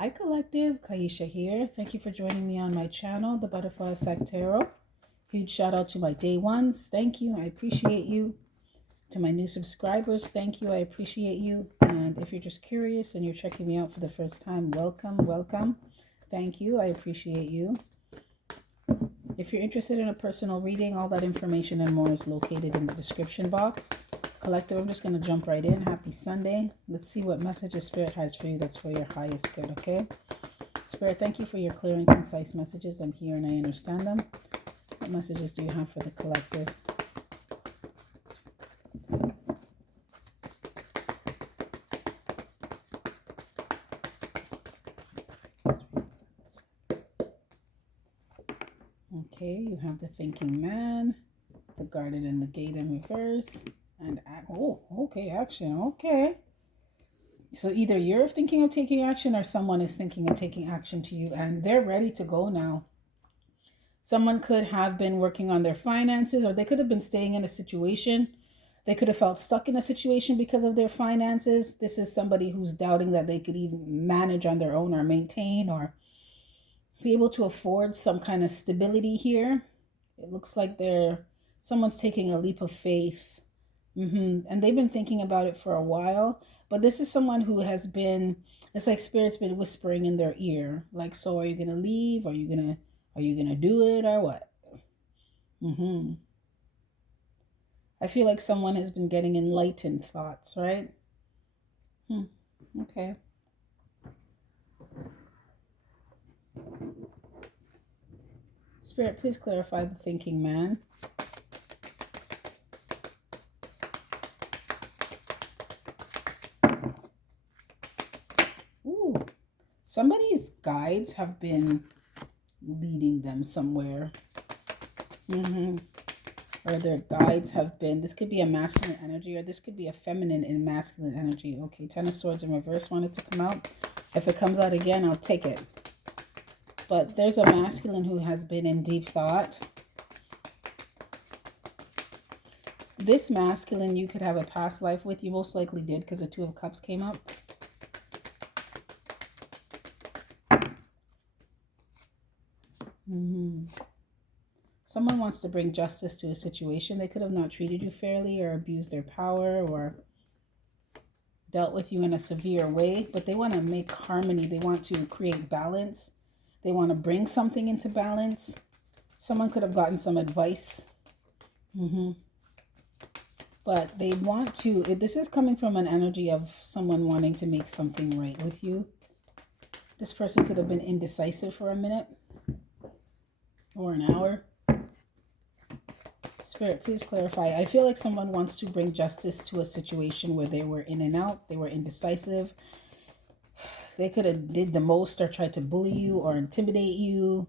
Hi Collective, Ki-esha here. Thank you for joining me on my channel, The Butterfly Effect Tarot. Huge shout out to my day ones. Thank you. I appreciate you. To my new subscribers, thank you. I appreciate you. And if you're just curious and you're checking me out for the first time, welcome, welcome. Thank you. I appreciate you. If you're interested in a personal reading, all that information and more is located in the description box. Collective, I'm just going to jump right in. Happy Sunday. Let's see what messages Spirit has for you that's for your highest good, okay? Spirit, thank you for your clear and concise messages. I'm here and I understand them. What messages do you have for the collective? Okay, you have the thinking man, the guardian and the gate in reverse. And action. Okay. So either you're thinking of taking action or someone is thinking of taking action to you and they're ready to go now. Someone could have been working on their finances, or they could have been staying in a situation. They could have felt stuck in a situation because of their finances. This is somebody who's doubting that they could even manage on their own or maintain or be able to afford some kind of stability here. It looks like someone's taking a leap of faith. And they've been thinking about it for a while, but this is someone who has been, it's like Spirit's been whispering in their ear, like, so are you going to leave? Are you going to do it or what? I feel like someone has been getting enlightened thoughts, right? Okay. Spirit, please clarify the thinking man. Somebody's guides have been leading them somewhere. Or their guides have been, this could be a masculine energy or this could be a feminine and masculine energy. Okay, Ten of Swords in reverse wanted to come out. If it comes out again, I'll take it. But there's a masculine who has been in deep thought. This masculine you could have a past life with. You most likely did because the Two of Cups came up. Someone wants to bring justice to a situation. They could have not treated you fairly or abused their power or dealt with you in a severe way, but they want to make harmony. They want to create balance. They want to bring something into balance. Someone could have gotten some advice. But they want to, this is coming from an energy of someone wanting to make something right with you. This person could have been indecisive for a minute or an hour. Spirit, please clarify. I feel like someone wants to bring justice to a situation where they were in and out. They were indecisive. They could have did the most or tried to bully you or intimidate you.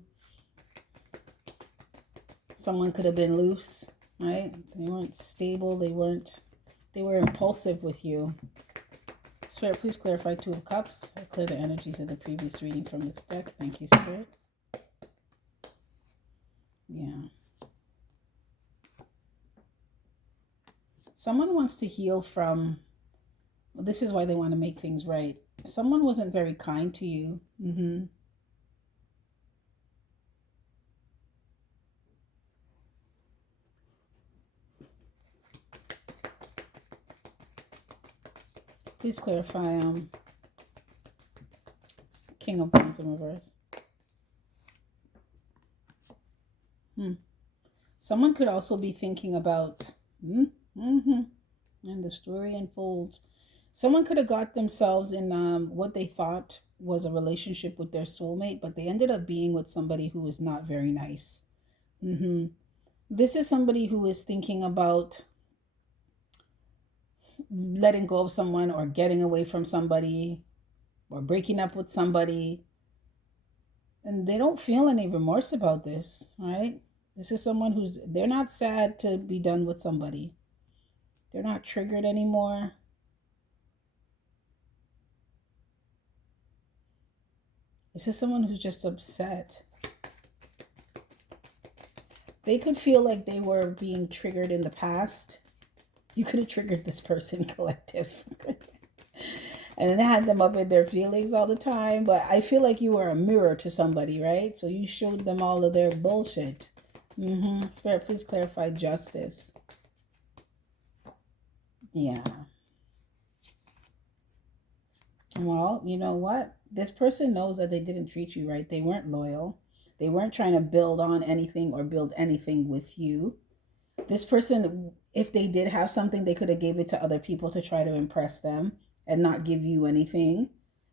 Someone could have been loose, right? They weren't stable. They were impulsive with you. Spirit, please clarify Two of Cups. I clear the energies of the previous reading from this deck. Thank you, Spirit. Yeah. Someone wants to heal from, well, this is why they want to make things right. Someone wasn't very kind to you. Please clarify King of Wands in reverse. Someone could also be thinking about, and the story unfolds. Someone could have got themselves in what they thought was a relationship with their soulmate, but they ended up being with somebody who is not very nice. This is somebody who is thinking about letting go of someone or getting away from somebody or breaking up with somebody. And they don't feel any remorse about this, right? This is someone they're not sad to be done with somebody. They're not triggered anymore. This is someone who's just upset. They could feel like they were being triggered in the past. You could have triggered this person, collective. and it had them up in their feelings all the time. But I feel like you were a mirror to somebody, right? So you showed them all of their bullshit. Spirit, please clarify justice. Yeah. Well, you know what? This person knows that they didn't treat you right. They weren't loyal. They weren't trying to build on anything or build anything with you. This person, if they did have something, they could have gave it to other people to try to impress them and not give you anything.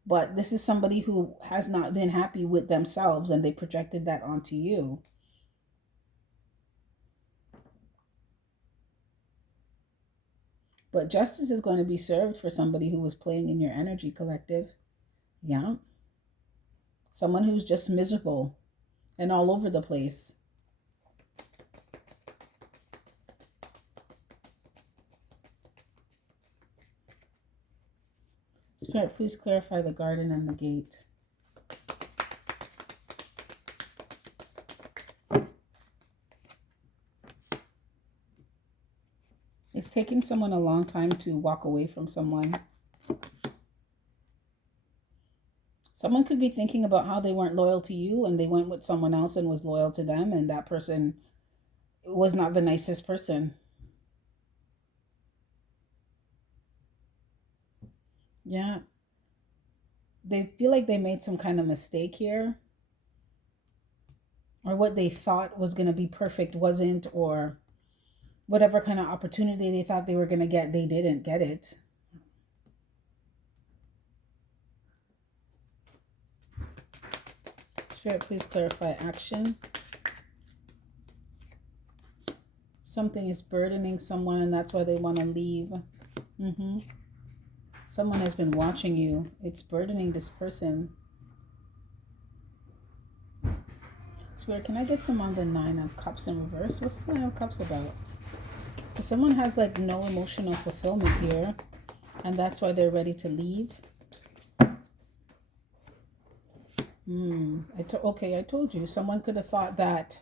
But this is somebody who has not been happy with themselves, and they projected that onto you. But justice is going to be served for somebody who was playing in your energy, collective. Yeah. Someone who's just miserable and all over the place. Spirit, please clarify the garden and the gate. It's taking someone a long time to walk away from someone. Someone could be thinking about how they weren't loyal to you and they went with someone else and was loyal to them, and that person was not the nicest person. Yeah. They feel like they made some kind of mistake here. Or what they thought was going to be perfect wasn't, or whatever kind of opportunity they thought they were going to get, they didn't get it. Spirit, please clarify action. Something is burdening someone, and that's why they want to leave. Someone has been watching you. It's burdening this person. Spirit, can I get some on the 9 of Cups in reverse? What's the 9 of Cups about? Someone has like no emotional fulfillment here, and that's why they're ready to leave. I told you. Someone could have thought that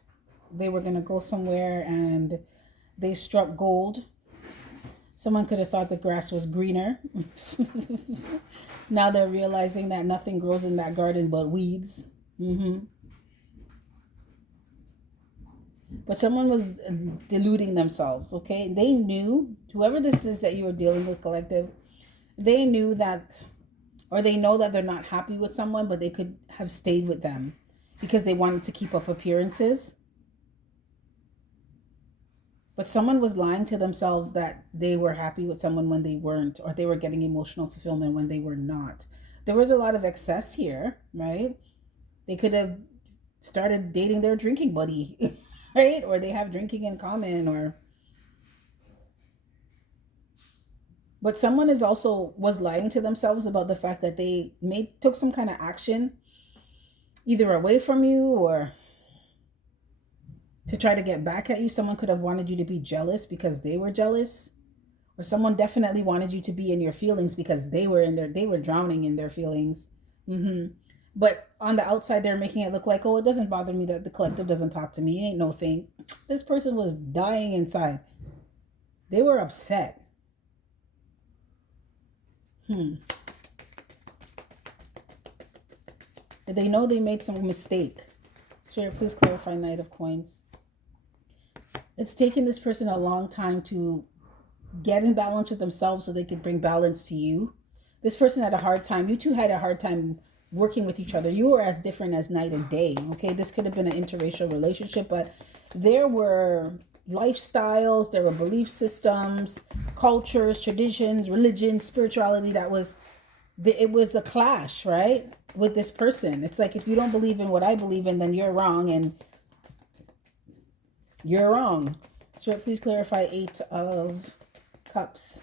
they were going to go somewhere and they struck gold. Someone could have thought the grass was greener. Now they're realizing that nothing grows in that garden but weeds. But someone was deluding themselves, okay? They knew, whoever this is that you were dealing with, collective, they knew that, or they know that they're not happy with someone, but they could have stayed with them because they wanted to keep up appearances. But someone was lying to themselves that they were happy with someone when they weren't, or they were getting emotional fulfillment when they were not. There was a lot of excess here, right? They could have started dating their drinking buddy, right? Or they have drinking in common, or... But someone was lying to themselves about the fact that they took some kind of action, either away from you or to try to get back at you. Someone could have wanted you to be jealous because they were jealous, or someone definitely wanted you to be in your feelings because they were drowning in their feelings. But on the outside, they're making it look like, oh, it doesn't bother me that the collective doesn't talk to me. It ain't no thing. This person was dying inside. They were upset. Did they know they made some mistake? Spirit, please clarify Knight of Coins. It's taken this person a long time to get in balance with themselves so they could bring balance to you. This person had a hard time. You two had a hard time working with each other. You were as different as night and day. Okay, this could have been an interracial relationship, but there were lifestyles, there were belief systems, cultures, traditions, religion, spirituality it was a clash, right? With this person. It's like, if you don't believe in what I believe in, then you're wrong, and you're wrong. Spirit, please clarify 8 of Cups.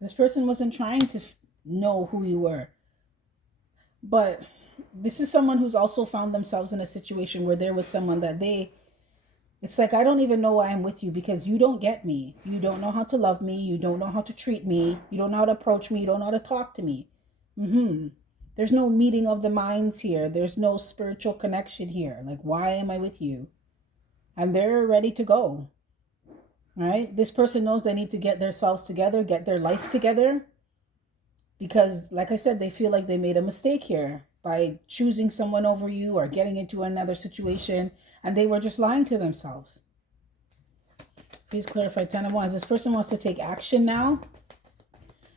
This person wasn't trying to know who you were. But this is someone who's also found themselves in a situation where they're with someone that it's like, I don't even know why I'm with you, because you don't get me. You don't know how to love me. You don't know how to treat me. You don't know how to approach me. You don't know how to talk to me. There's no meeting of the minds here. There's no spiritual connection here. Like, why am I with you? And they're ready to go. Right? This person knows they need to get themselves together, get their life together. Because, like I said, they feel like they made a mistake here by choosing someone over you or getting into another situation, and they were just lying to themselves. Please clarify, 10 of Wands. This person wants to take action now.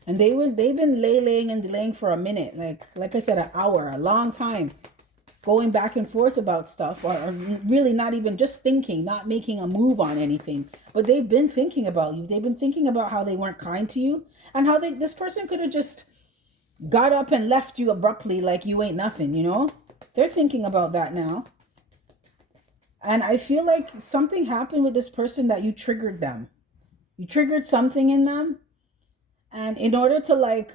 And they've been laying and delaying for a minute. Like I said, an hour, a long time. Going back and forth about stuff, or really not even just thinking, not making a move on anything. But they've been thinking about you. They've been thinking about how they weren't kind to you, and how this person could have just got up and left you abruptly like you ain't nothing, you know? They're thinking about that now. And I feel like something happened with this person that you triggered them. You triggered something in them. And in order to like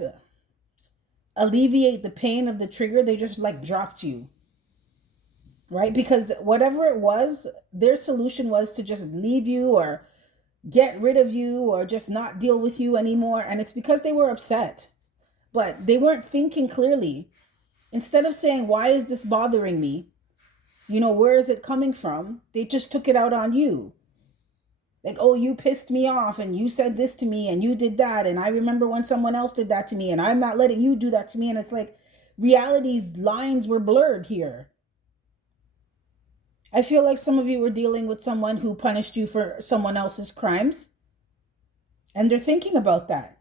alleviate the pain of the trigger, they just like dropped you. Right? Because whatever it was, their solution was to just leave you or get rid of you or just not deal with you anymore. And it's because they were upset. But they weren't thinking clearly. Instead of saying, why is this bothering me? You know, where is it coming from? They just took it out on you. Like, oh, you pissed me off and you said this to me and you did that. And I remember when someone else did that to me and I'm not letting you do that to me. And it's like reality's lines were blurred here. I feel like some of you were dealing with someone who punished you for someone else's crimes. And they're thinking about that.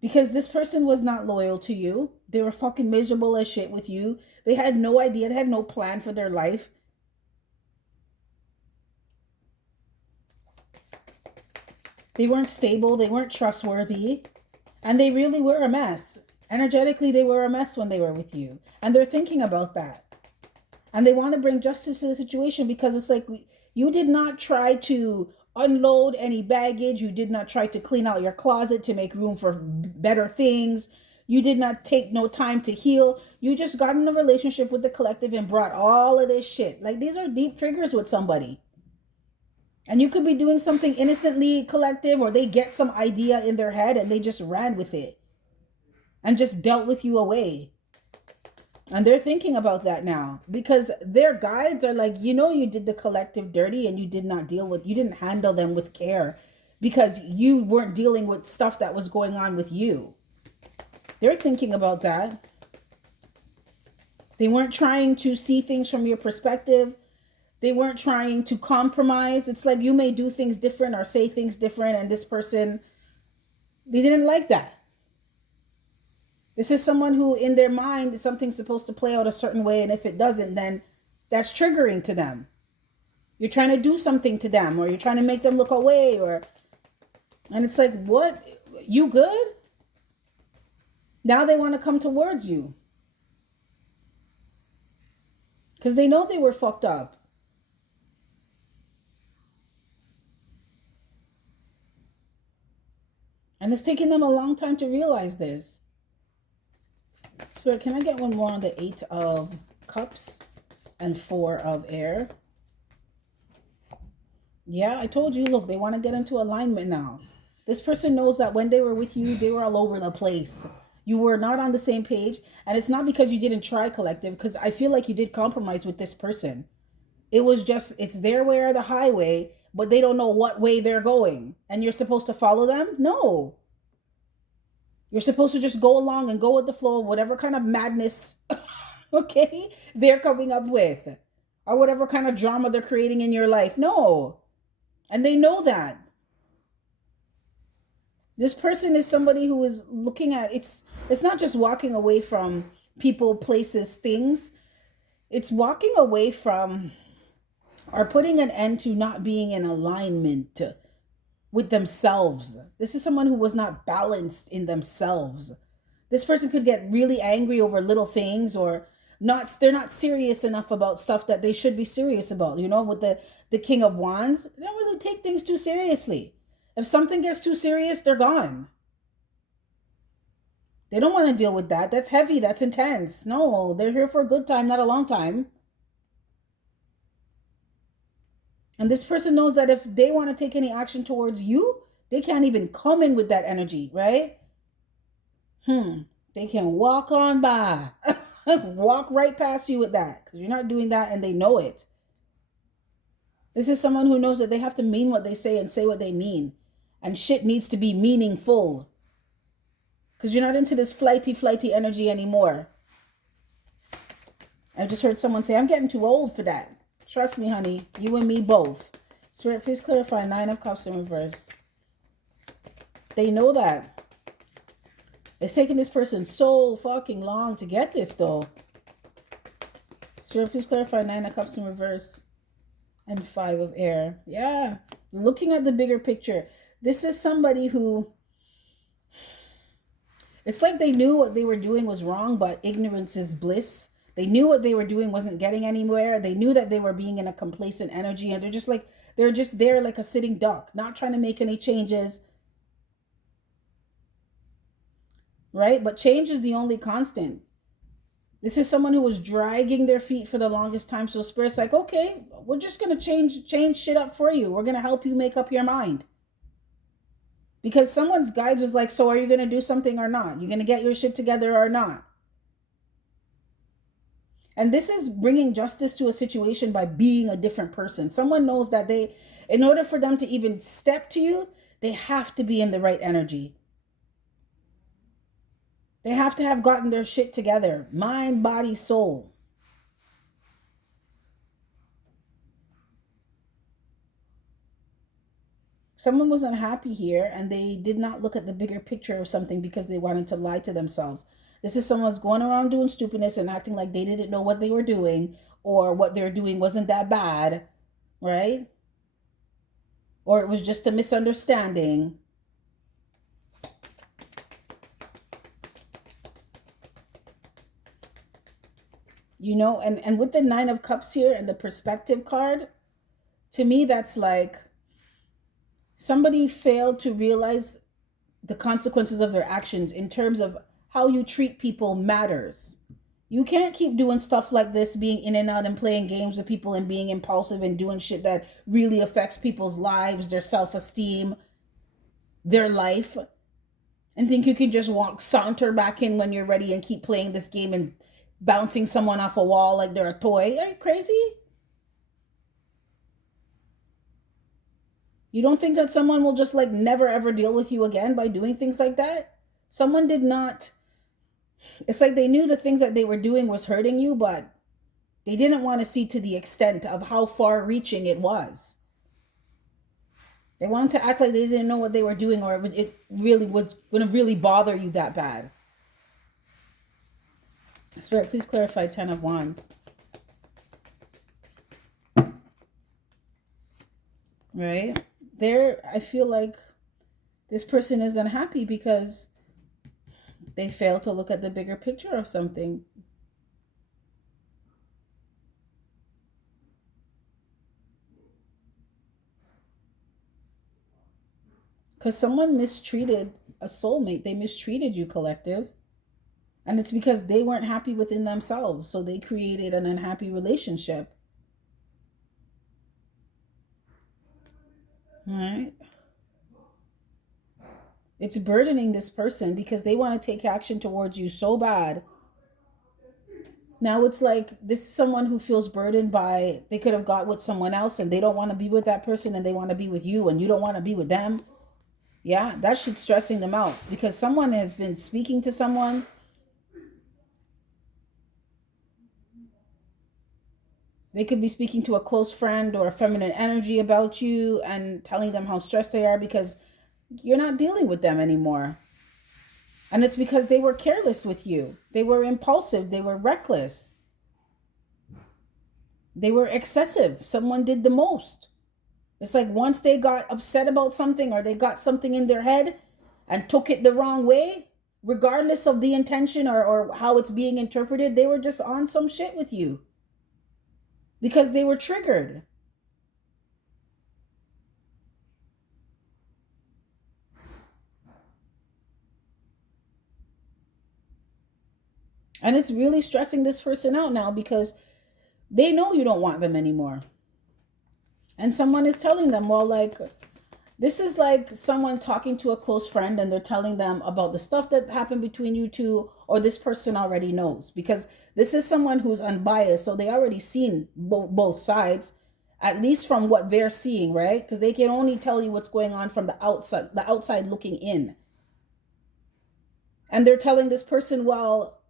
Because this person was not loyal to you. They were fucking miserable as shit with you. They had no idea. They had no plan for their life. They weren't stable. They weren't trustworthy. And they really were a mess. Energetically, they were a mess when they were with you. And they're thinking about that. And they want to bring justice to the situation because it's like you did not try to unload any baggage. You did not try to clean out your closet to make room for better things. You did not take no time to heal. You just got in a relationship with the collective and brought all of this shit. Like these are deep triggers with somebody. And you could be doing something innocently, collective, or they get some idea in their head and they just ran with it and just dealt with you away. And they're thinking about that now because their guides are like, you know, you did the collective dirty and you did not you didn't handle them with care because you weren't dealing with stuff that was going on with you. They're thinking about that. They weren't trying to see things from your perspective. They weren't trying to compromise. It's like you may do things different or say things different. And this person, they didn't like that. This is someone who in their mind, something's supposed to play out a certain way. And if it doesn't, then that's triggering to them. You're trying to do something to them or you're trying to make them look away and it's like, what? You good? Now they want to come towards you. Because they know they were fucked up. And it's taking them a long time to realize this. Spirit, can I get one more on the 8 of Cups and 4 of Air? Yeah, I told you, look, they want to get into alignment now. This person knows that when they were with you, they were all over the place. You were not on the same page. And it's not because you didn't try, collective, because I feel like you did compromise with this person. It was just, it's their way or the highway, but they don't know what way they're going. And you're supposed to follow them? No. You're supposed to just go along and go with the flow of whatever kind of madness, okay, they're coming up with. Or whatever kind of drama they're creating in your life. No. And they know that. This person is somebody who is looking at, it's not just walking away from people, places, things. It's walking away from or putting an end to not being in alignment with themselves. This is someone who was not balanced in themselves. This person could get really angry over little things or they're not serious enough about stuff that they should be serious about. You know, with the King of Wands, they don't really take things too seriously. If something gets too serious, they're gone. They don't want to deal with that. That's heavy. That's intense. No, they're here for a good time, not a long time. And this person knows that if they want to take any action towards you, they can't even come in with that energy, right? They can walk on by. Walk right past you with that because you're not doing that and they know it. This is someone who knows that they have to mean what they say and say what they mean. And shit needs to be meaningful. Because you're not into this flighty energy anymore. I just heard someone say, I'm getting too old for that. Trust me, honey. You and me both. Spirit, please clarify 9 of Cups in reverse. They know that. It's taking this person so fucking long to get this, though. Spirit, please clarify 9 of Cups in reverse. And 5 of air. Yeah. Looking at the bigger picture. This is somebody who... It's like they knew what they were doing was wrong, but ignorance is bliss. They knew what they were doing wasn't getting anywhere. They knew that they were being in a complacent energy. And they're just there like a sitting duck. Not trying to make any changes. Right? But change is the only constant. This is someone who was dragging their feet for the longest time. So Spirit's like, okay, we're just going to change shit up for you. We're going to help you make up your mind. Because someone's guides was like, so are you going to do something or not? You're going to get your shit together or not? And this is bringing justice to a situation by being a different person. Someone knows that in order for them to even step to you, they have to be in the right energy. They have to have gotten their shit together. Mind, body, soul. Someone was unhappy here and they did not look at the bigger picture of something because they wanted to lie to themselves. This is someone who's going around doing stupidness and acting like they didn't know what they were doing or what they're doing wasn't that bad, right? Or it was just a misunderstanding. You know, and with the 9 of Cups here and the perspective card, to me, that's like somebody failed to realize the consequences of their actions in terms of how you treat people matters. You can't keep doing stuff like this, being in and out and playing games with people and being impulsive and doing shit that really affects people's lives, their self-esteem, their life, and think you can just saunter back in when you're ready and keep playing this game and bouncing someone off a wall like they're a toy. Are you crazy? You don't think that someone will just like never ever deal with you again by doing things like that? Someone did not. It's like they knew the things that they were doing was hurting you, but they didn't want to see to the extent of how far reaching it was. They wanted to act like they didn't know what they were doing, or it really was going to really bother you that bad. Spirit, please clarify 10 of Wands. Right? There, I feel like this person is unhappy because they fail to look at the bigger picture of something. Because someone mistreated a soulmate. They mistreated you, collective. And it's because they weren't happy within themselves. So they created an unhappy relationship. All right? It's burdening this person because they want to take action towards you so bad. Now it's like this is someone who feels burdened by, they could have got with someone else and they don't want to be with that person and they want to be with you and you don't want to be with them. Yeah, that shit's stressing them out because someone has been speaking to someone. They could be speaking to a close friend or a feminine energy about you and telling them how stressed they are because you're not dealing with them anymore. And it's because they were careless with you. They were impulsive. They were reckless. They were excessive. Someone did the most. It's like once they got upset about something or they got something in their head and took it the wrong way, regardless of the intention or how it's being interpreted, they were just on some shit with you because they were triggered. And it's really stressing this person out now because they know you don't want them anymore. And someone is telling them, well, like, this is like someone talking to a close friend and they're telling them about the stuff that happened between you two, or this person already knows because this is someone who's unbiased. So they already seen both sides, at least from what they're seeing, right? Because they can only tell you what's going on from the outside looking in. And they're telling this person, well,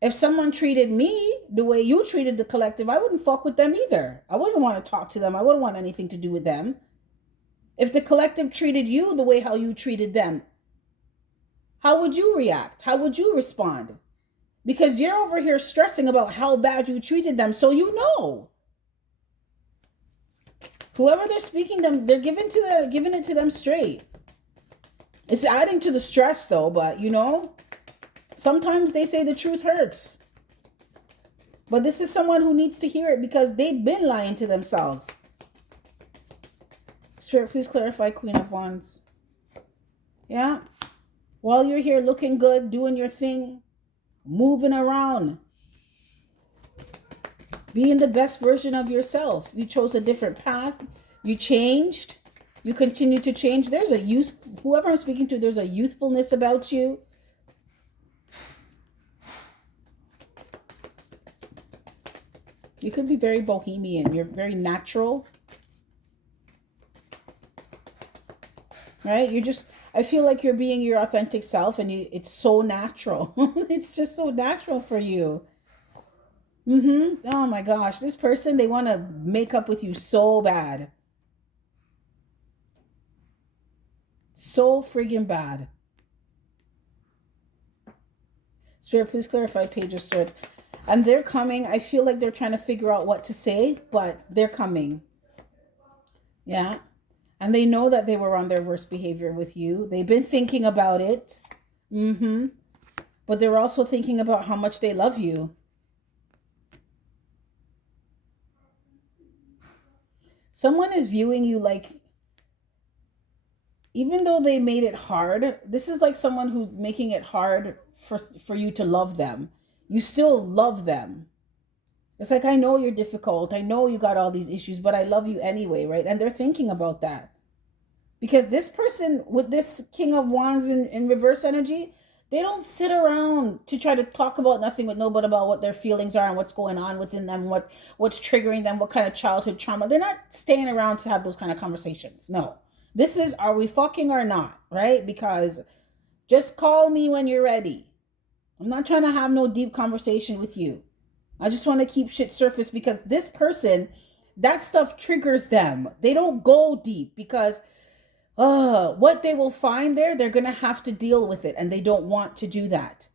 if someone treated me the way you treated the collective, I wouldn't fuck with them either. I wouldn't want to talk to them. I wouldn't want anything to do with them. If the collective treated you the way how you treated them, how would you react? How would you respond? Because you're over here stressing about how bad you treated them, so you know. Whoever they're speaking them, they're giving it to them straight. It's adding to the stress though, but you know, sometimes they say the truth hurts. But this is someone who needs to hear it because they've been lying to themselves. Spirit, please clarify Queen of Wands. Yeah. While you're here looking good, doing your thing, moving around, being the best version of yourself. You chose a different path. You changed. You continue to change. There's a whoever I'm speaking to, there's a youthfulness about you. You could be very bohemian. You're very natural. Right? I feel like you're being your authentic self and it's so natural. It's just so natural for you. Oh my gosh. This person, they want to make up with you so bad. So friggin' bad. Spirit, please clarify Page of Swords. And they're coming. I feel like they're trying to figure out what to say, but they're coming. Yeah. And they know that they were on their worst behavior with you. They've been thinking about it. But they're also thinking about how much they love you. Someone is viewing you like, even though they made it hard, this is like someone who's making it hard for you to love them. You still love them. It's like, I know you're difficult. I know you got all these issues, but I love you anyway, right? And they're thinking about that. Because this person with this King of Wands in reverse energy, they don't sit around to try to talk about nothing with nobody about what their feelings are and what's going on within them, what's triggering them, what kind of childhood trauma. They're not staying around to have those kind of conversations. No. This is, are we fucking or not, right? Because just call me when you're ready. I'm not trying to have no deep conversation with you. I just want to keep shit surface because this person, that stuff triggers them. They don't go deep because what they will find there, they're going to have to deal with it. And they don't want to do that.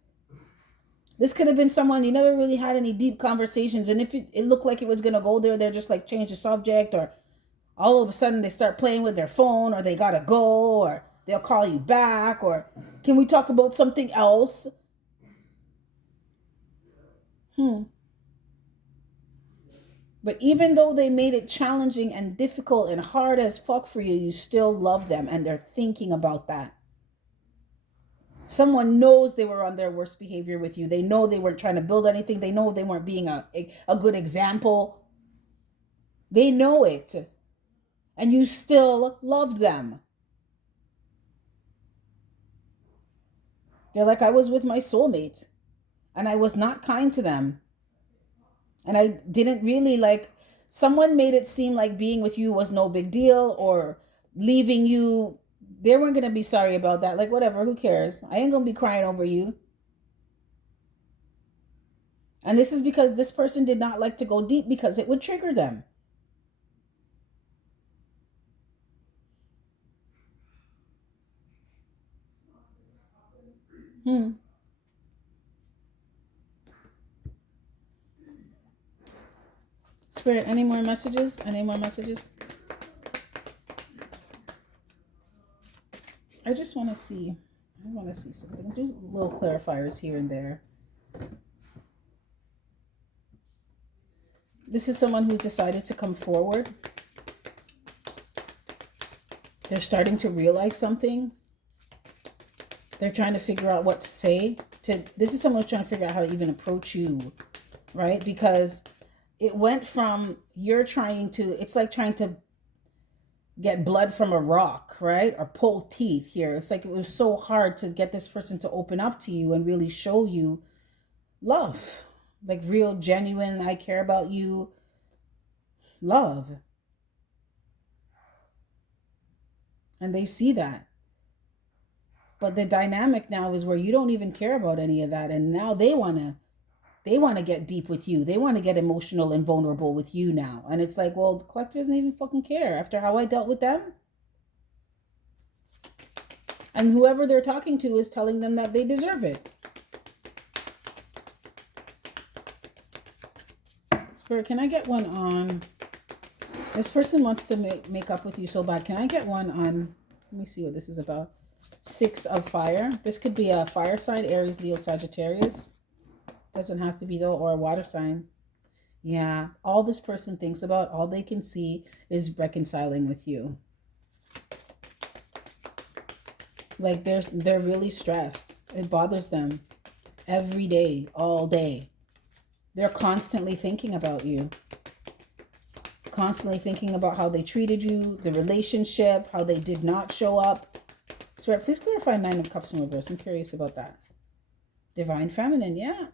This could have been someone you never really had any deep conversations. And if it looked like it was going to go there, they're just like change the subject, or all of a sudden they start playing with their phone, or they got to go, or they'll call you back, or can we talk about something else? But even though they made it challenging and difficult and hard as fuck for you, you still love them, and they're thinking about that. Someone knows they were on their worst behavior with you. They know they weren't trying to build anything. They know they weren't being a good example. They know it. And you still love them. They're like, I was with my soulmate and I was not kind to them. And I didn't really someone made it seem like being with you was no big deal, or leaving you. They weren't going to be sorry about that. Like, whatever, who cares? I ain't going to be crying over you. And this is because this person did not like to go deep because it would trigger them. Spirit, any more messages? Any more messages? I just want to see. I want to see something. Just little clarifiers here and there. This is someone who's decided to come forward. They're starting to realize something. They're trying to figure out what to say. This is someone who's trying to figure out how to even approach you, right? Because it went from it's like trying to get blood from a rock, right? Or pull teeth here. It's like it was so hard to get this person to open up to you and really show you love. Like real, genuine, I care about you love. And they see that. But the dynamic now is where you don't even care about any of that. And now they want to get deep with you. They want to get emotional and vulnerable with you now. And it's like, well, the collector doesn't even fucking care after how I dealt with them. And whoever they're talking to is telling them that they deserve it. Spirit, can I get one on... This person wants to make up with you so bad. Can I get one on... Let me see what this is about. 6 of fire. This could be a fire sign, Aries, Leo, Sagittarius. Doesn't have to be though, or a water sign. Yeah, all this person thinks about, all they can see is reconciling with you. Like they're really stressed. It bothers them every day, all day. They're constantly thinking about you. Constantly thinking about how they treated you, the relationship, how they did not show up. Spirit, please clarify 9 of Cups in reverse. I'm curious about that. Divine Feminine, yeah.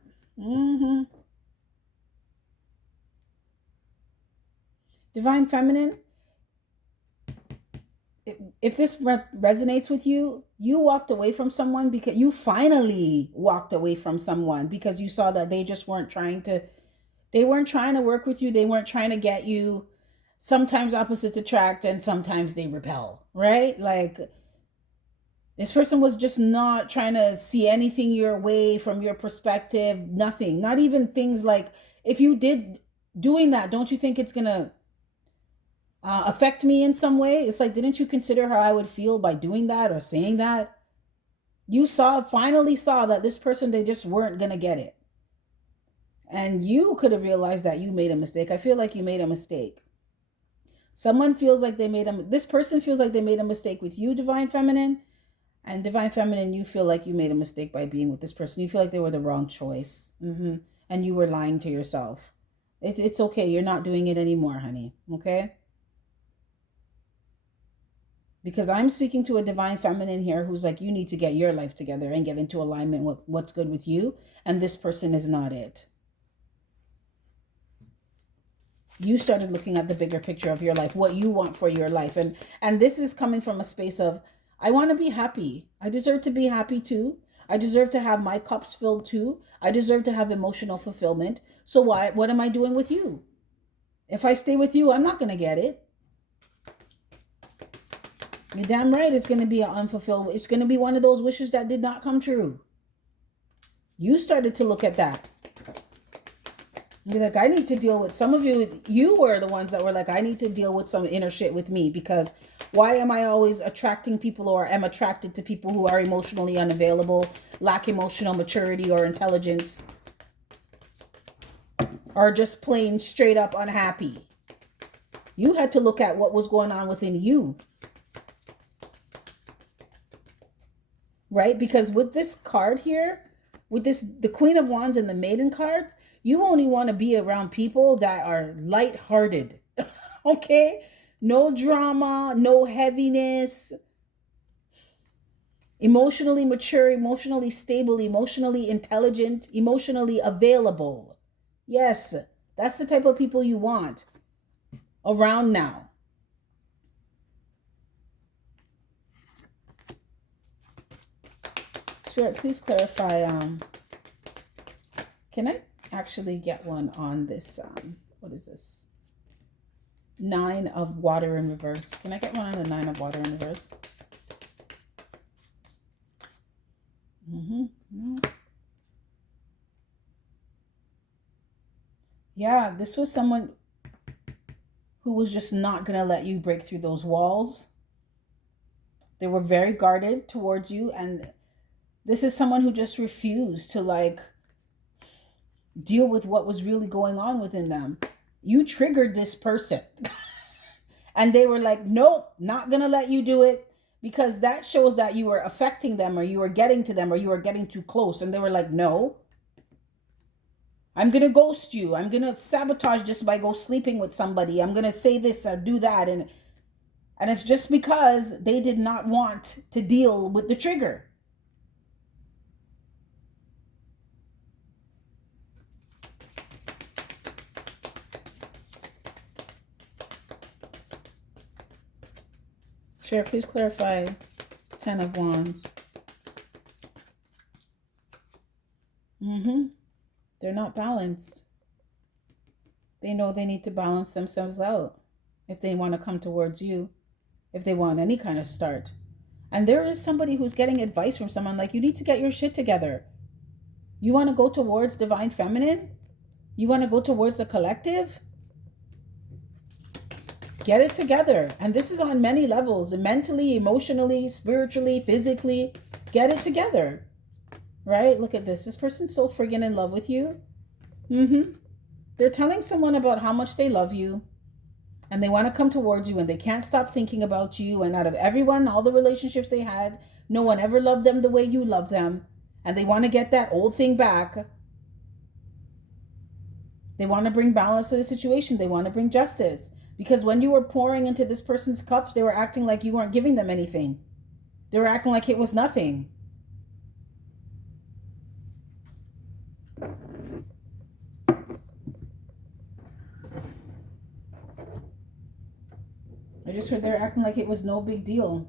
Divine Feminine, if this resonates with you, you walked away from someone because you finally walked away from someone because you saw that they just weren't trying to work with you. They weren't trying to get you. Sometimes opposites attract and sometimes they repel, right? Like this person was just not trying to see anything your way from your perspective, nothing, not even things like if you did doing that, don't you think it's going to affect me in some way? It's like, didn't you consider how I would feel by doing that or saying that? You finally saw that this person, they just weren't going to get it. And you could have realized that you made a mistake. I feel like you made a mistake. Someone feels like this person feels like they made a mistake with you, Divine Feminine. And Divine Feminine, you feel like you made a mistake by being with this person. You feel like they were the wrong choice. And you were lying to yourself. It's okay. You're not doing it anymore, honey. Okay? Because I'm speaking to a Divine Feminine here who's like, you need to get your life together and get into alignment with what's good with you. And this person is not it. You started looking at the bigger picture of your life, what you want for your life. And this is coming from a space of, I want to be happy. I deserve to be happy too. I deserve to have my cups filled too. I deserve to have emotional fulfillment. So what am I doing with you? If I stay with you, I'm not going to get it. You're damn right. It's going to be an unfulfilled. It's going to be one of those wishes that did not come true. You started to look at that. Be like, I need to deal with some of you were the ones that were like, I need to deal with some inner shit with me because why am I always attracting people or am attracted to people who are emotionally unavailable, lack emotional maturity or intelligence, or just plain straight up unhappy? You had to look at what was going on within you. Right? Because with this card here, with the Queen of Wands and the Maiden cards, you only want to be around people that are lighthearted. Okay? No drama, no heaviness. Emotionally mature, emotionally stable, emotionally intelligent, emotionally available. Yes, that's the type of people you want around now. Spirit, please clarify. Can I actually get one on this? What is this? 9 of water in reverse. Can I get one on the 9 of water in reverse? No. Yeah, this was someone who was just not going to let you break through those walls. They were very guarded towards you. And this is someone who just refused to deal with what was really going on within them. You triggered this person. And they were like, nope, not going to let you do it. Because that shows that you were affecting them or you were getting to them or you were getting too close. And they were like, no, I'm going to ghost you. I'm going to sabotage just by sleeping with somebody. I'm going to say this or do that. And it's just because they did not want to deal with the trigger. Sure, please clarify 10 of Wands. They're not balanced. They know they need to balance themselves out if they want to come towards you, if they want any kind of start. And there is somebody who's getting advice from someone like, you need to get your shit together. You want to go towards divine feminine? You want to go towards the collective? Get it together. And this is on many levels, mentally, emotionally, spiritually, physically. Get it together. Right? Look at this. This person's so friggin' in love with you. They're telling someone about how much they love you. And they want to come towards you and they can't stop thinking about you. And out of everyone, all the relationships they had, no one ever loved them the way you love them. And they want to get that old thing back. They want to bring balance to the situation. They want to bring justice. Because when you were pouring into this person's cups, they were acting like you weren't giving them anything. They were acting like it was nothing. I just heard they're acting like it was no big deal.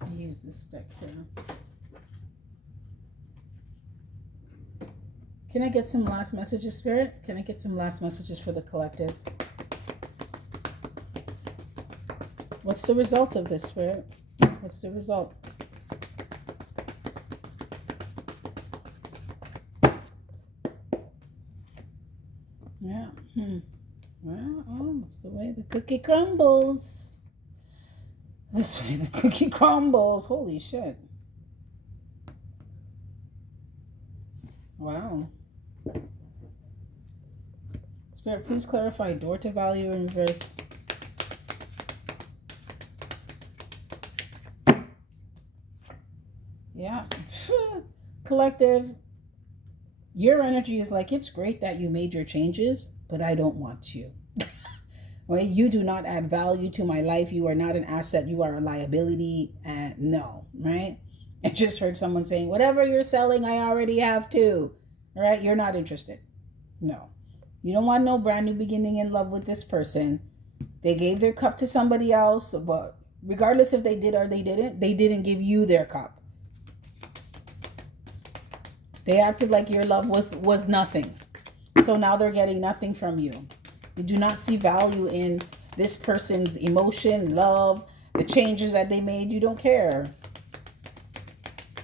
I use this deck here. Can I get some last messages, Spirit? Can I get some last messages for the collective? What's the result of this, Spirit? What's the result? Yeah. Well, oh, it's the way the cookie crumbles. This way the cookie crumbles. Holy shit. Wow. Spirit, please clarify door to value in reverse. Yeah. Collective. Your energy is like, it's great that you made your changes, but I don't want you. Right? You do not add value to my life. You are not an asset. You are a liability. And no, right? I just heard someone saying, whatever you're selling, I already have too. All right? You're not interested. No. You don't want no brand new beginning in love with this person. They gave their cup to somebody else, but regardless if they did or they didn't give you their cup. They acted like your love was nothing. So now they're getting nothing from you. You do not see value in this person's emotion, love, the changes that they made. You don't care.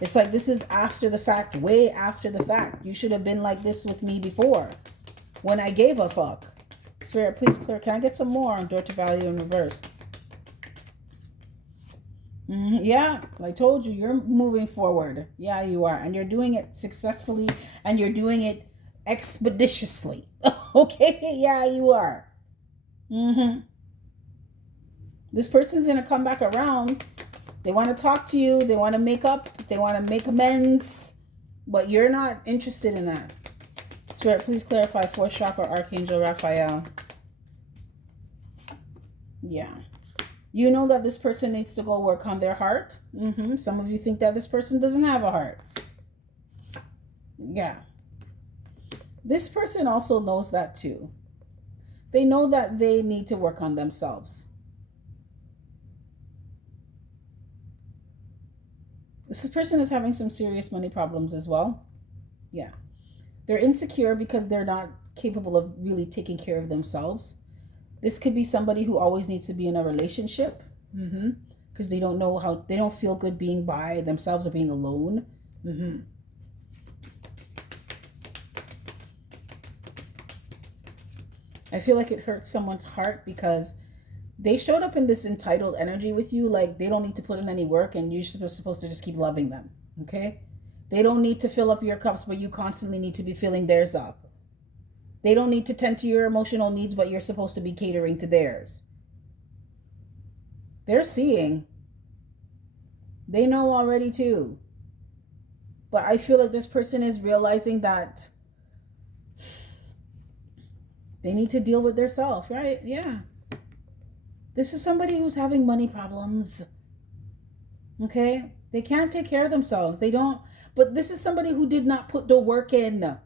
It's like this is after the fact, way after the fact. You should have been like this with me before, when I gave a fuck. Spirit, please clear. Can I get some more on door to value in reverse? Yeah, I told you, you're moving forward. Yeah, you are. And you're doing it successfully and you're doing it expeditiously. Okay? Yeah, you are. This person's going to come back around. They want to talk to you. They want to make up. They want to make amends. But you're not interested in that. Spirit, please clarify 4th chakra, Archangel Raphael. Yeah. You know that this person needs to go work on their heart. Some of you think that this person doesn't have a heart. Yeah. This person also knows that too. They know that they need to work on themselves. This person is having some serious money problems as well. Yeah. They're insecure because they're not capable of really taking care of themselves. This could be somebody who always needs to be in a relationship because they don't know how, they don't feel good being by themselves or being alone. I feel like it hurts someone's heart because they showed up in this entitled energy with you, like they don't need to put in any work and you're supposed to just keep loving them, okay? They don't need to fill up your cups, but you constantly need to be filling theirs up. They don't need to tend to your emotional needs, but you're supposed to be catering to theirs. They're seeing. They know already too. But I feel like this person is realizing that they need to deal with themselves, right? Yeah. This is somebody who's having money problems. Okay? They can't take care of themselves. They don't. But this is somebody who did not put the work in.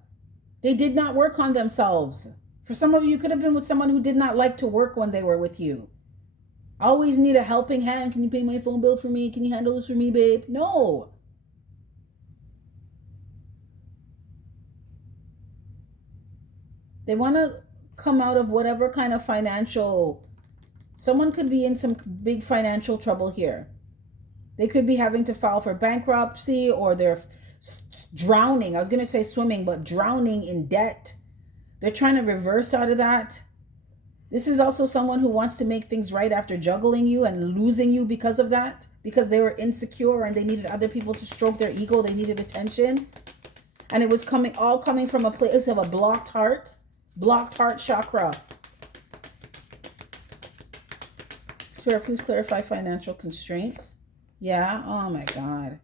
They did not work on themselves. For some of you, you could have been with someone who did not like to work when they were with you. I always need a helping hand. Can you pay my phone bill for me? Can you handle this for me, babe? No. They want to come out of whatever kind of financial... Someone could be in some big financial trouble here. They could be having to file for bankruptcy, or they're drowning. I was going to say swimming, but drowning in debt. They're trying to reverse out of that. This is also someone who wants to make things right after juggling you and losing you because of that. Because they were insecure and they needed other people to stroke their ego. They needed attention. And it was all coming from a place of a blocked heart. Blocked heart chakra. Spirit, please clarify financial constraints. Yeah. Oh my God.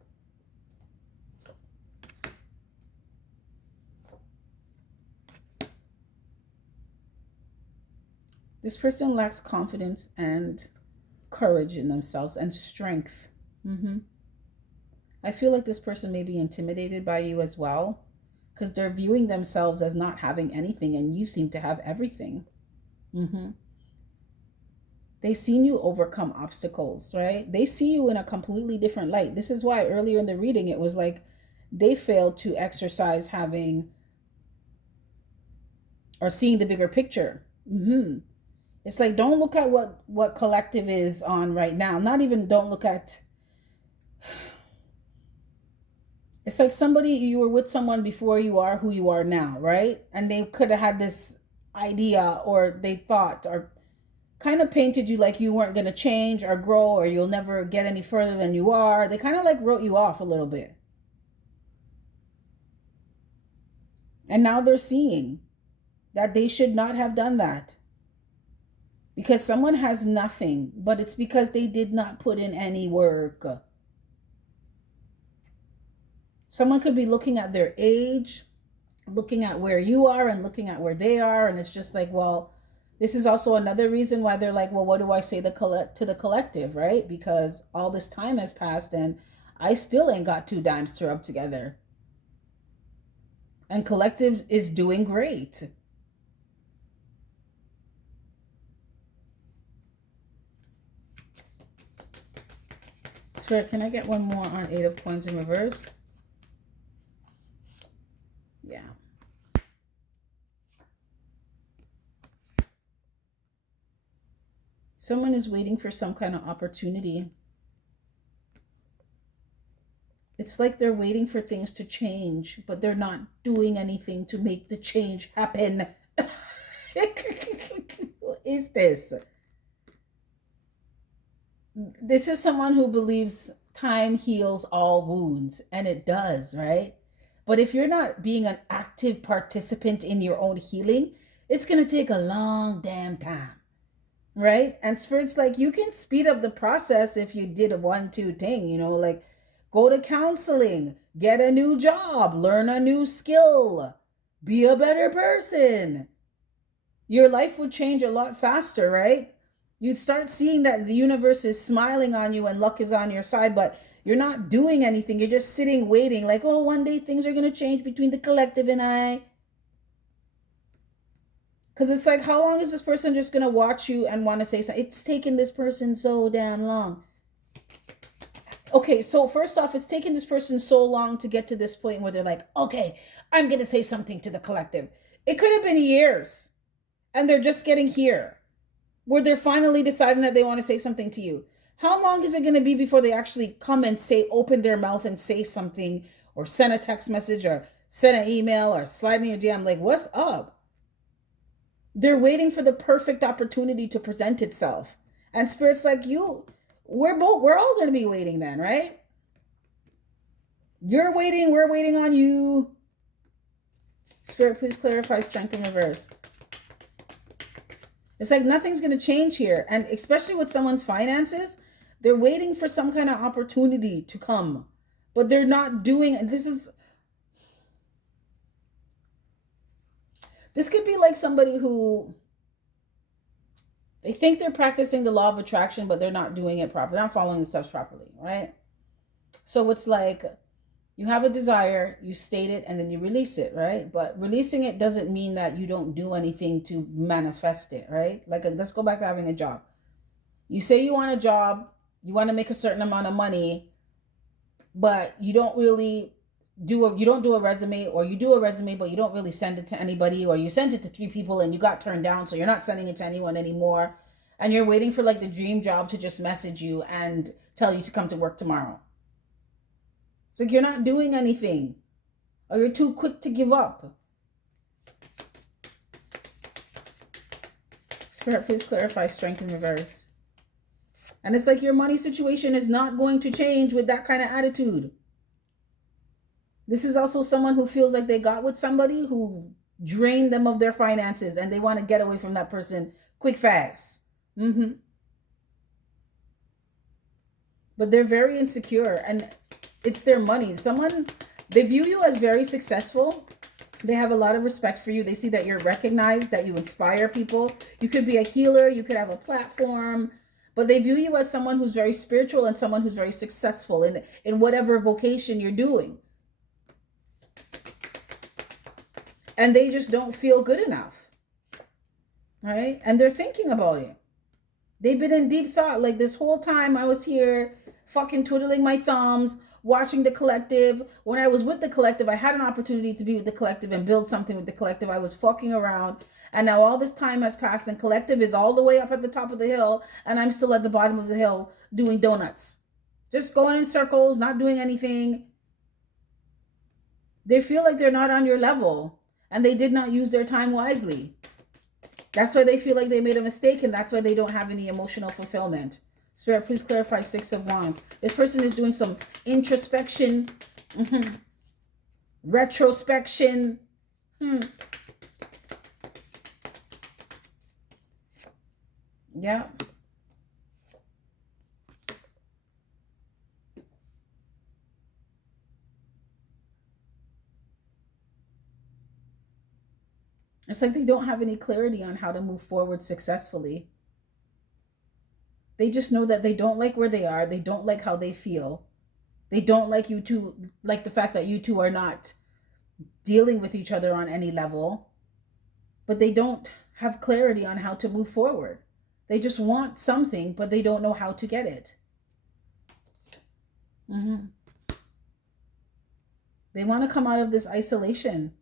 This person lacks confidence and courage in themselves and strength. I feel like this person may be intimidated by you as well, because they're viewing themselves as not having anything and you seem to have everything. They've seen you overcome obstacles, right? They see you in a completely different light. This is why earlier in the reading, it was like they failed to exercise having or seeing the bigger picture. It's like, don't look at what collective is on right now. Not even don't look at... It's like you were with someone before you are who you are now, right? And they could have had this idea, or they thought, or kind of painted you like you weren't going to change or grow, or you'll never get any further than you are. They kind of like wrote you off a little bit. And now they're seeing that they should not have done that. Because someone has nothing, but it's because they did not put in any work. Someone could be looking at their age, looking at where you are and looking at where they are. And it's just like, well, this is also another reason why they're like, well, what do I say to the collective, right? Because all this time has passed and I still ain't got 2 dimes to rub together. And collective is doing great. Spirit, can I get one more on 8 of Coins in reverse? Yeah. Someone is waiting for some kind of opportunity. It's like they're waiting for things to change, but they're not doing anything to make the change happen. What is this? This is someone who believes time heals all wounds, and it does, right? But if you're not being an active participant in your own healing, it's going to take a long damn time, right? And Spirit's like, you can speed up the process if you did a 1-2 thing, like go to counseling, get a new job, learn a new skill, be a better person. Your life would change a lot faster, right? You'd start seeing that the universe is smiling on you and luck is on your side, but you're not doing anything. You're just sitting, waiting, like, oh, one day things are going to change between the collective and I. Because it's like, how long is this person just going to watch you and want to say something? It's taken this person so damn long. Okay, so first off, it's taken this person so long to get to this point where they're like, okay, I'm going to say something to the collective. It could have been years, and they're just getting here, where they're finally deciding that they want to say something to you. How long is it going to be before they actually come and open their mouth and say something, or send a text message, or send an email, or slide in your DM like, what's up? They're waiting for the perfect opportunity to present itself. And Spirit's like, we're all going to be waiting then, right? You're waiting, we're waiting on you. Spirit, please clarify strength in reverse. It's like nothing's going to change here. And especially with someone's finances, they're waiting for some kind of opportunity to come. But they're not doing... This could be like somebody who... They think they're practicing the law of attraction, but they're not doing it properly. They're not following the steps properly, right? So it's like... You have a desire, you state it, and then you release it, right? But releasing it doesn't mean that you don't do anything to manifest it, right? Like, let's go back to having a job. You say you want a job, you want to make a certain amount of money, but you don't really you don't do a resume, or you do a resume but you don't really send it to anybody, or you sent it to 3 people and you got turned down, so you're not sending it to anyone anymore, and you're waiting for like the dream job to just message you and tell you to come to work tomorrow. It's like you're not doing anything, or you're too quick to give up. Spirit, please clarify strength in reverse. And it's like your money situation is not going to change with that kind of attitude. This is also someone who feels like they got with somebody who drained them of their finances, and they want to get away from that person quick, fast. But they're very insecure, and it's their money. They view you as very successful. They have a lot of respect for you. They see that you're recognized, that you inspire people. You could be a healer, you could have a platform, but they view you as someone who's very spiritual and someone who's very successful in whatever vocation you're doing. And they just don't feel good enough. Right? And they're thinking about it. They've been in deep thought. Like this whole time I was here fucking twiddling my thumbs, watching the collective. When I was with the collective, I had an opportunity to be with the collective and build something with the collective. I was fucking around. And now all this time has passed, and collective is all the way up at the top of the hill, and I'm still at the bottom of the hill doing donuts. Just going in circles, not doing anything. They feel like they're not on your level, and they did not use their time wisely. That's why they feel like they made a mistake, and that's why they don't have any emotional fulfillment. Spirit, please clarify 6 of Wands. This person is doing some introspection, retrospection. Yeah. It's like they don't have any clarity on how to move forward successfully. They just know that they don't like where they are. They don't like how they feel. They don't like you two, like the fact that you two are not dealing with each other on any level. But they don't have clarity on how to move forward. They just want something, but they don't know how to get it. They want to come out of this isolation.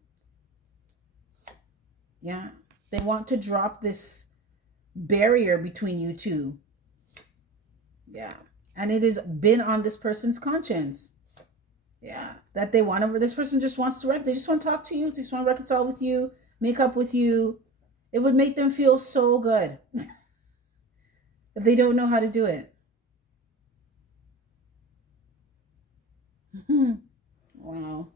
Yeah. They want to drop this barrier between you two. Yeah. And it has been on this person's conscience. Yeah. That they want to, this person just wants to, they just want to talk to you. They just want to reconcile with you, make up with you. It would make them feel so good. But they don't know how to do it. Wow.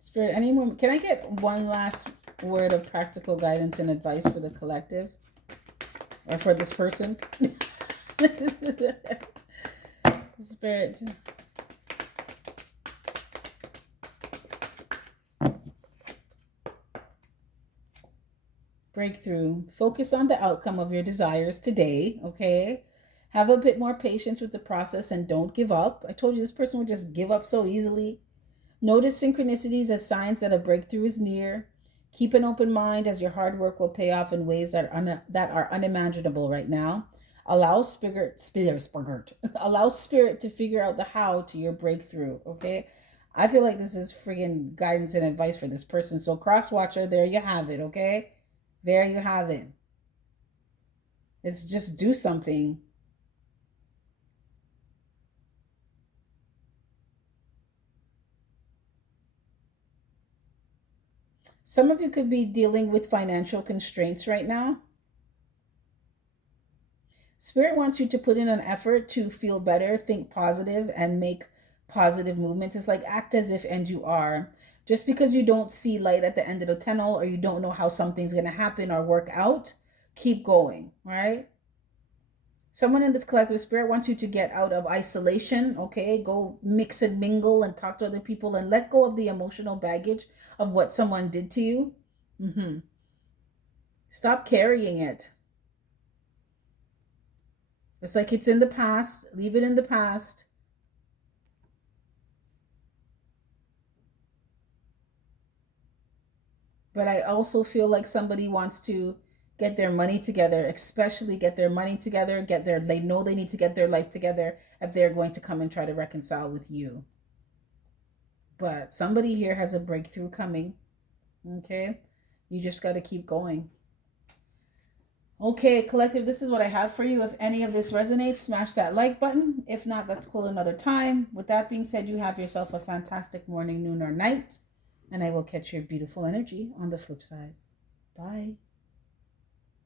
Spirit, anyone, can I get one last word of practical guidance and advice for the collective? Or for this person? Spirit. Breakthrough. Focus on the outcome of your desires today, okay? Have a bit more patience with the process and don't give up. I told you this person would just give up so easily. Notice synchronicities as signs that a breakthrough is near. Keep an open mind, as your hard work will pay off in ways that are unimaginable right now. Allow spirit to figure out the how to your breakthrough, okay? I feel like this is friggin' guidance and advice for this person. So cross watcher, there you have it, okay? There you have it. It's just do something. Some of you could be dealing with financial constraints right now. Spirit wants you to put in an effort to feel better, think positive, and make positive movements. It's like act as if and you are. Just because you don't see light at the end of the tunnel, or you don't know how something's going to happen or work out, keep going, right? Someone in this collective, Spirit wants you to get out of isolation, okay? Go mix and mingle and talk to other people and let go of the emotional baggage of what someone did to you. Stop carrying it. It's like it's in the past. Leave it in the past. But I also feel like somebody wants to get their money together, especially get their money together, they know they need to get their life together if they're going to come and try to reconcile with you. But somebody here has a breakthrough coming. Okay? You just got to keep going. Okay, collective, this is what I have for you. If any of this resonates, smash that like button. If not, let's call another time. With that being said, you have yourself a fantastic morning, noon, or night. And I will catch your beautiful energy on the flip side. Bye.